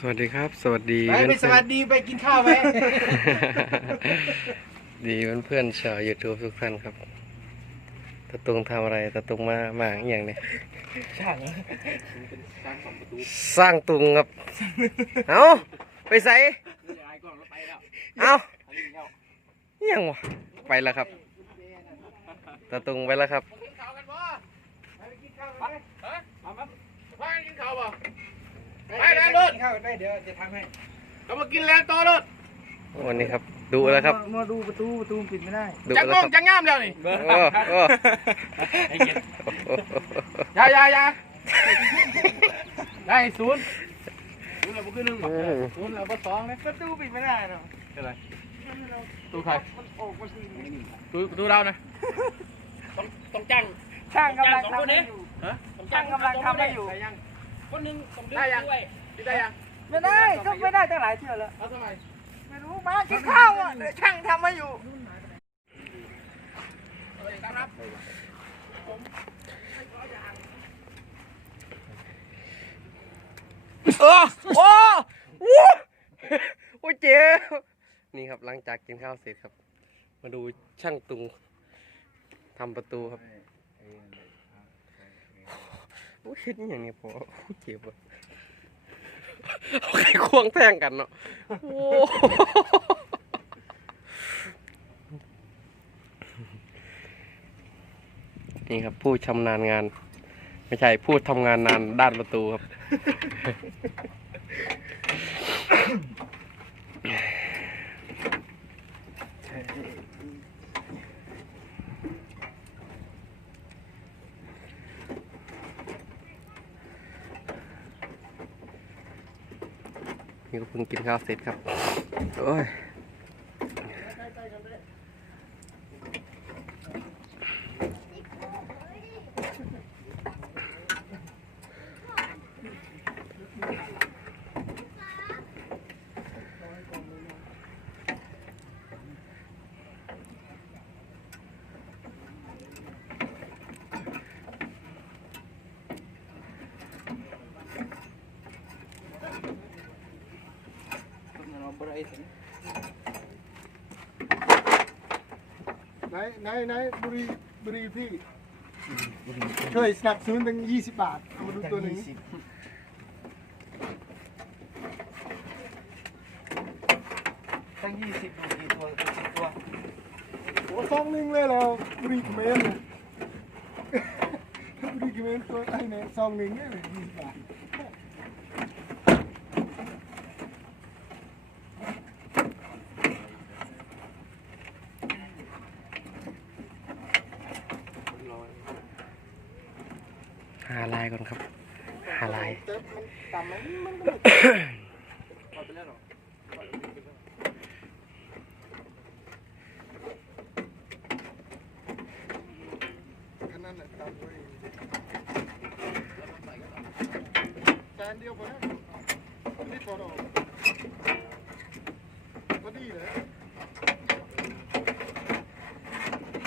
สวัสดีครับ สวัสดีไปไปสวัสดีไปกินข้าวไหม ดีเพื่อนๆชาวยูทูบทุกท่านครับตะตุงทำอะไรตะตุงมามาอหย่างเนี้ยช่างสร้างตุงครับ เอาไปใส่เอาอหยังวะไปแล้วครับตะตุงไปแล้วครับไปแล้วรถข้าวไป เดี๋ยวจะทำให้เรามากินแลนด์ต่อรถวันนี้ครับ ดูแล้วครับมาดูประตูประตูปิดไม่ได้ดูจังแล้วงคงรับจังงามแล้วนี่โอ้โอ้อยาอยาอยาได้ศูนย์ศูนย์แล้วบุขึ้นหนึ่งบ่อืมศูนย์แล้วก็สองนะประตูปิดไม่ได้เนาะตู้ใครมันออกมาสิตู้ตู้เรานะต้องจ้างช่างกำลังทำให้อยู่ต้องช่างกำลังทำให้อยู่ คนหนึงต้องดึงได้ยังด้วยพี่ได้ยังไม่ได้ก็ไม่ได้ตั้งหลายเที่ยวแล้ว เอาทำไมไม่รู้มากินข้าวอะเดี๋ยวช่างทำให้อยู่โอ้โอ้โอ้โอ้เจ๊นี่ครับหลังจากกินข้าวเสร็จครับ มาดูช่างตุงทำประตูครับ โอ้ยเฮ็ดอย่างนี้พอเจ็บว่ะเอาไข่ควงแทงกันเนาะโอ้นี่ครับ ผู้ชำนาญงาน ไม่ใช่ผู้ทำงานนานด้านประตูครับ นี่ก็เพิ่งกินข้าวเสร็จครับ โอ้ย ไหนไหนไหนบุรีบุรีพี่ ช่วยสนับสนุนตั้งยี่สิบบาทเอามาดูตัวหนึ่งตั้งยี่สิบดูกี่ตัวสิบตัวโอ้ซองหนึ่งเลยแล้วบุรีเขมรเนี่ย บุรีเขมรตัวไอ้เนี่ยซองหนึ่งเนี่ยยี่สิบบาท หาลายก่อน ครับหาลายแต่มันต่ำมันมันขนาดนั้นต่ำเดียวพอแล้วนี่ถอดออกพอดีเลย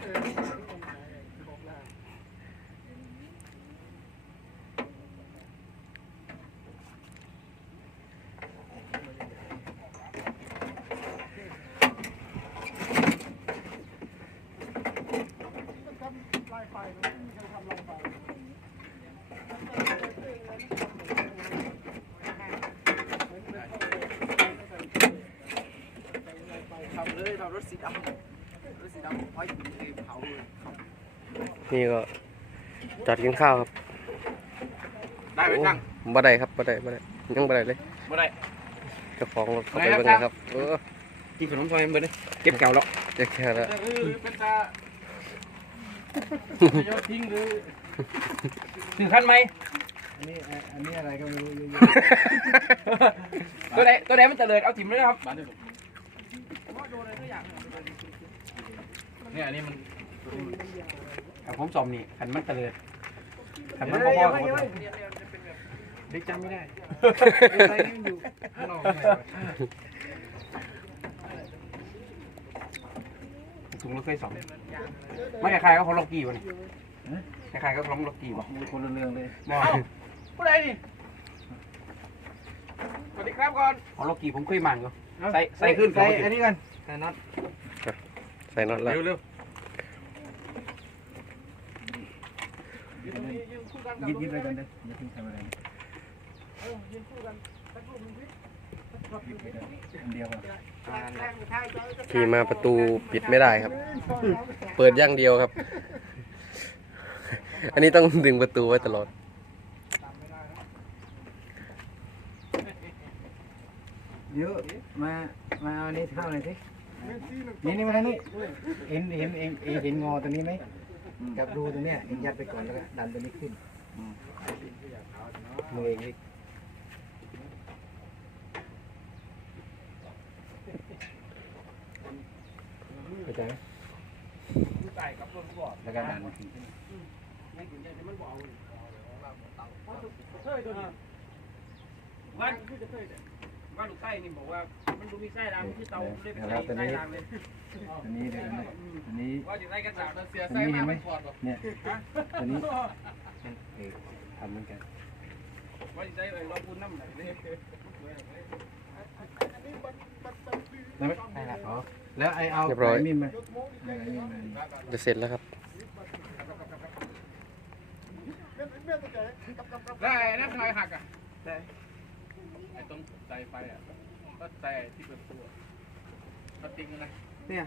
เออของล่าง ทำลายไฟนะไม่มีใครทำลายไฟ ทำเลยทำรถสีดำรถสีดำไว้เผาเลย นี่ก็จัดกินข้าวครับได้ไหมจังโอ้บ่ได้ครับบ่ได้บ่ได้ยังบ่ได้เลยไม่ได้เจ้าของรถเข้าไปไงครับเบิ่งนะครับเออกินขนมซอยเบอร์เลยเก็บเก่าแล้วจะแค่ละเออเป็นตาโยนทิ้งหรือถือคันไหมอันนี้อันนี้อะไรก็ไม่รู้เยอะตัวไหนตัวไหนมันเจริญเอาถิ่มเลยนะครับเนี่ยอันนี้มัน แต่ผมสอมนี่ขันมันเจริญขันมันพอๆกับผมเด็กจำไม่ได้อะไรนี่อยู่ข้างนอกไงวะถุงรถเคยสองไม่คล้ายๆก็คนล็อกกี้วะนี่คล้ายๆก็คนล็อกกี้วะคนเรื่องเลยมอผู้ใดนี่สวัสดีครับก่อนเอาโลกีผมเคยมันอยู่ใส่ใส่ขึ้นใส่อันนี้กันใส่น็อตใส่น็อตแล้วเร็วเร็ว ยิบยิบไปกันเลยอย่าเพิ่กันเดียวก่อนขี่มาประตูปิดไม่ได้ครับ เปิดอย่างเดียวครับ อันนี้ต้องดึงประตูไว้ตลอดเยอะมามาเอานี้เข้าหน่อยสินี่นี่มาทางนี้เห็นเห็นเองเองเห็นงอตรงนี้ไหม กับรูตรงเนี้ยเองยัดไปก่อนแล้วก็ดันตัวนี้ขึ้นมือเองนี่เข้าใจไหมแล้วก็ดันขึ้นวัน วันลูกไส้นี่บอกว่ามันดูมีไส้รางที่เตาเลยเป็นไส้ไส้รางเลยอันนี้เดี๋ยวนะอันนี้ว่าจะได้กันสามเสียอันไส้นี้มาเห็นไหมไม่พอดหรอกเนี่ยอันนี้เออทำเหมือนกันว่าจะได้เลยเราพูดน้ำไหนเลยได้ไหมได้ละอ๋อแล้วไอเอาเรียบร้อยไอ้นี่มาไอ้นี่มาจะเสร็จแล้วครับได้นั่นใครหักอะไอ้ตรงใจไฟอะ ก็ใจที่เป็นตัวก็ติ้งนะเนี่ย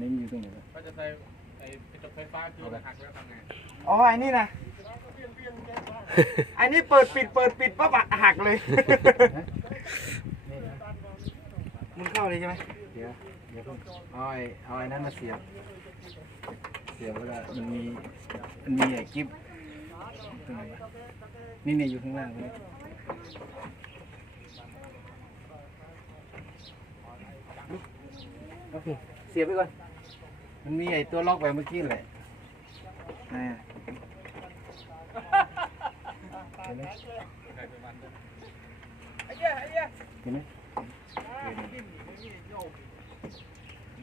นี่อยู่ตรงไหนวะก็จะใส่ไอ้กระจกไฟฟ้าคือหักแล้วทำไงอ๋อไอ้นี่นะไอ้นี่เปิดปิดเปิดปิดปั๊บอะหักเลยมันเข้าเลยใช่ไหมเดี๋ยวเดี๋ยวเพิ่งเอาไอ้เอาไอ้นั่นมาเสียบเสียบเวลามันมีมันมีไอ้กิ๊บ ตรงไหนนี่เนี่ยอยู่ข้างล่างตรงนี้โอเคเสียบไปก่อน มันมีไอ้ตัวล็อกแบบเมื่อกี้แหละอ่าเห็นไหมเห็นไหม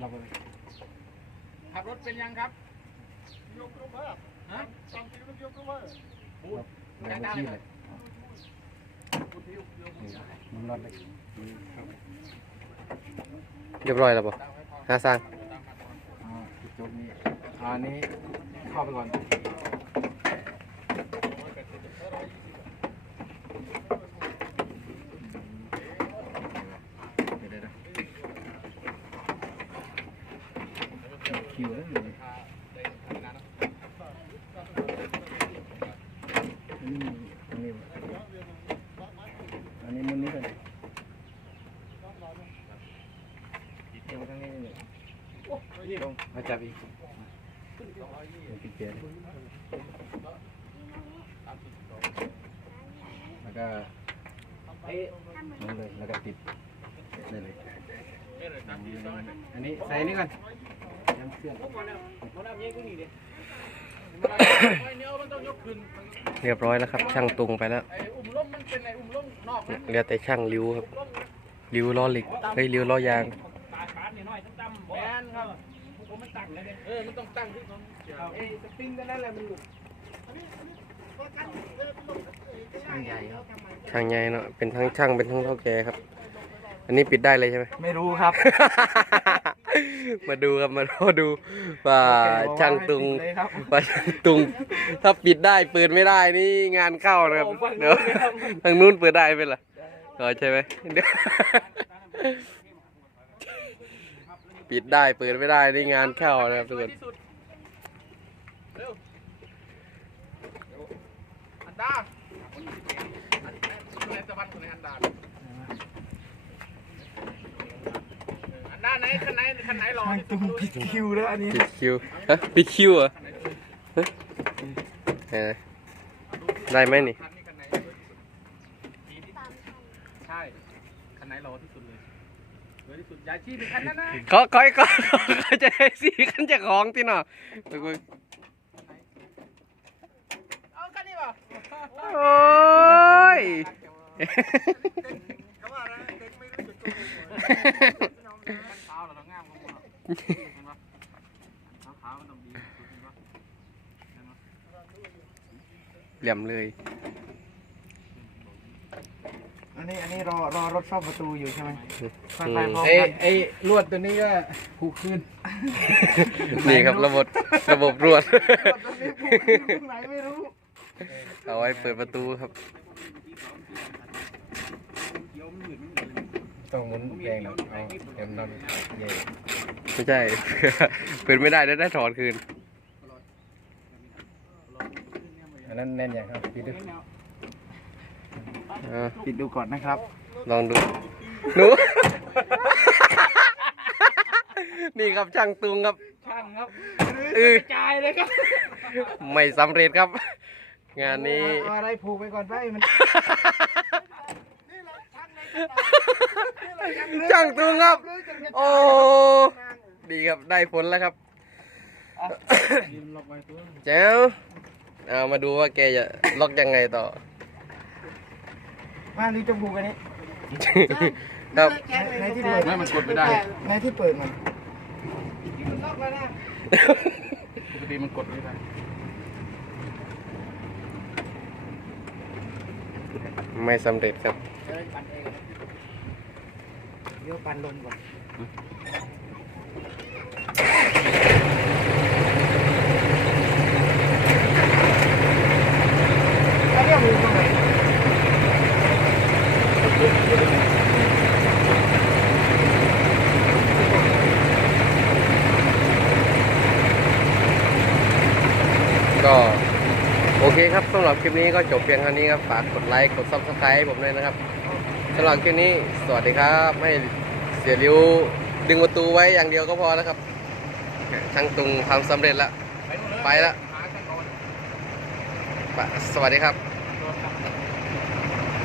ล็อกไปขับรถเป็นยังครับฮะล็อกแบบ เมื่อกี้เลยมันล็อกเลยเรียบร้อยแล้วป่ะฮาซังอ่าจุดนี้อ่าอันนี้เข้าไปก่อนเดี๋ยวๆคิวแล้วเลย อันนี้อันนี้อันนี้มันนี่กันเดียวทางนี้นี่ลงมาจับอีกปิดเกียร์แล้วก็ลงเลยแล้วก็ติดได้เลยอันนี้ใส่นี่ก่อนย้ำเครื่องมันนี้กัน เรียบร้อยแล้วครับ ช่างตุงไปแล้วไอ้อุ้มล้มมันเป็นไอ้อุ้มล้มนอกนะเหลือแต่ช่างริ้วครับริ้วล้อเหล็กเฮ้ยริ้วล้อยางตาขาหน่อยตั้มๆแมนครับผมมันตั้งเลยเออมันต้องตั้งที่ตรงไอ้สปริงตัวนั้นแหละมันหลุดช่างใหญ่ครับช่างใหญ่เนาะเป็นทั้งช่างเป็นทั้งเท่าแกครับ อันนี้ปิดได้เลยใช่ไหมไม่รู้ครับ มาดูครับมารอดู ว่าช่างตุงเลยครับว่าช่างตุง ถ้าปิดได้เปิดไม่ได้นี่งานเข้านะครับเดี๋ยวทางนู้นเปิดได้เป็นล่ะก็ใช่ไหมเดี๋ยวปิดได้เปิดไม่ได้นี่งานเข้านะครับทุกคนที่สุดเร็วอันดาอันไหนตะวันคนไหนอันดา นดาไหนคันไหนคันไหนรอที่สุดดูดิคิวแล้วอันนี้ปิดคิวฮะปิดคิวเหรอฮะเออได้ไหมนี่ คันนี้คันไหนดีที่สุดใช่คันไหนรอที่สุดเลยรอที่สุดอย่าชี้ไปคันนั้นนะเขาเขาเขาเขาจะได้สีขันจะของที่เนาะเอาคันนี้ป่ะโอ้ยคัน เห็นปะขาวขาวมันต้องดีสุดเห็นปะเห็นปะเหลี่ยมเลยเอันนี้อันนี้รอรอรถซ่อมประตูอยู่ใช่ไหมค่อยอืไปมพร้อมไอ้กันไอ้ลวดตัวนี้ก็ผูกคืนนี่ครับระบบระบบรวดตอนนี้ผูกอยู่ตรงไหนไม่รู้เอาไว้เปิดประตูครับ ต้องหมุนแรงหน่อยเอาเอ็มนอนใหญ่ไม่ใช่ เปิดไม่ได้ได้ได้ถอนคืน อันนั้นแน่นอย่างครับพี่ดูอ่าปิดดูก่อนนะครับ ลองดูหนู นี่ครับช่างตุงครับ ช่างครับเออจ่ายเลยครับ ไม่สำเร็จครับ งานนี้ เอาอะไรผูกไปก่อนไปมันช่าง ตุงครับ โอ้ ดีครับ ได้ผลแล้วครับ เจ้าเอามาดูว่าแกจะล็อกยังไงต่อ มาดูจะผูกอันนี้ครับในที่เปิดไม่มันกดไม่ได้ ในที่เปิดมันปกติมันกดไม่ได้ไม่สำเร็จครับ เดี๋ยวปันลมก่อนอันนี้ผูกตรงไหนก็โอเคครับสำหรับคลิปนี้ก็จบเพียงเท่านี้ครับ ฝากกดไลค์ กดซับสไครต์ให้ผมด้วยนะครับ สำหรับคลิปนี้สวัสดีครับไม่เสียริ้วดึงประตูไว้อย่างเดียวก็พอแล้วครับช่างตุงทำสำเร็จแล้ว ไปแล้วสวัสดีครับ